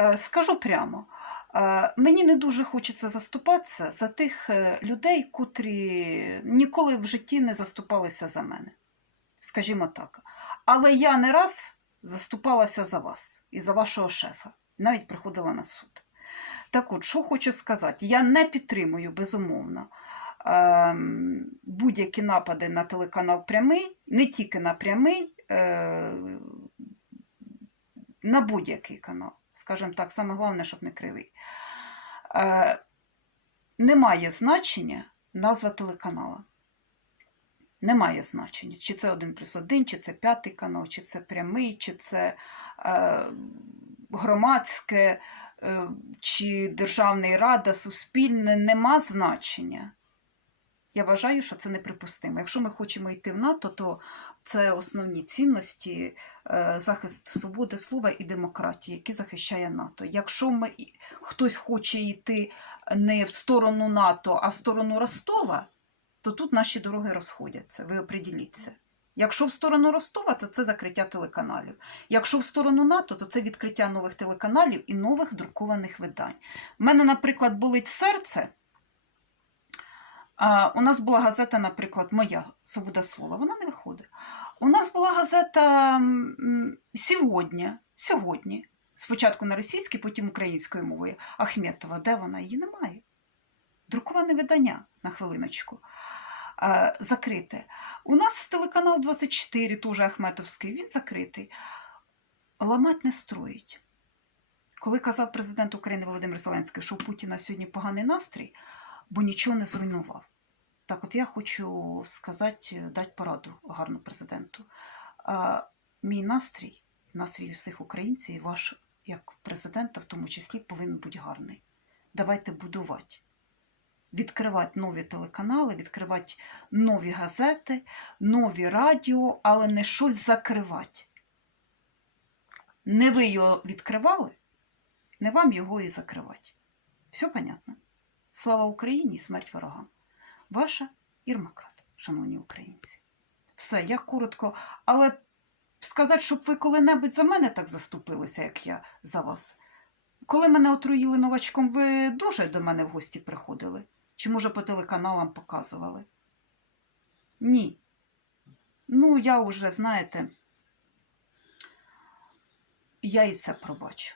Е, Скажу прямо, е, мені не дуже хочеться заступатися за тих е, людей, котрі ніколи в житті не заступалися за мене. Скажімо так. Але я не раз заступалася за вас і за вашого шефа, навіть приходила на суд. Так от, що хочу сказати, я не підтримую, безумовно, ем, будь-які напади на телеканал прямий, не тільки на прямий, на будь-який канал. Скажімо так, саме головне, щоб не кривий. Е, немає значення назва телеканала. Немає значення, чи це 1 плюс 1, чи це п'ятий канал, чи це прямий, чи це е, громадське, е, чи Державний Рада, Суспільне. Нема значення. Я вважаю, що це неприпустимо. Якщо ми хочемо йти в НАТО, то це основні цінності, е, захист свободи слова і демократії, які захищає НАТО. Якщо ми, хтось хоче йти не в сторону НАТО, а в сторону Ростова, то тут наші дороги розходяться. Ви оприділіться. Якщо в сторону Ростова, то це закриття телеканалів. Якщо в сторону НАТО, то це відкриття нових телеканалів і нових друкованих видань. У мене, наприклад, болить серце. У нас була газета, наприклад, моя Свобода слова, вона не виходить. У нас була газета сьогодні, сьогодні, спочатку на російській, потім українською мовою. Ахметова, де вона? Її немає. Друковане видання на хвилиночку. Закрите. У нас телеканал 24, теж Ахметовський, він закритий. Ламать не строїть. Коли казав президент України Володимир Зеленський, що у Путіна сьогодні поганий настрій, бо нічого не зруйнував. Так, от я хочу сказати, дати пораду гарну президенту. А, мій настрій, настрій всіх українців, ваш як президента, в тому числі, повинен бути гарний. Давайте будувати. Відкривати нові телеканали, відкривати нові газети, нові радіо, але не щось закривати. Не ви його відкривали, не вам його і закривати. Все понятно? Слава Україні і смерть ворогам. Ваша Ірма Крат, шановні українці. Все, я коротко, але сказати, щоб ви коли-небудь за мене так заступилися, як я за вас. Коли мене отруїли новачком, ви дуже до мене в гості приходили? Чи, може, по телеканалам показували? Ні. Ну, я вже, знаєте, я і це пробачу.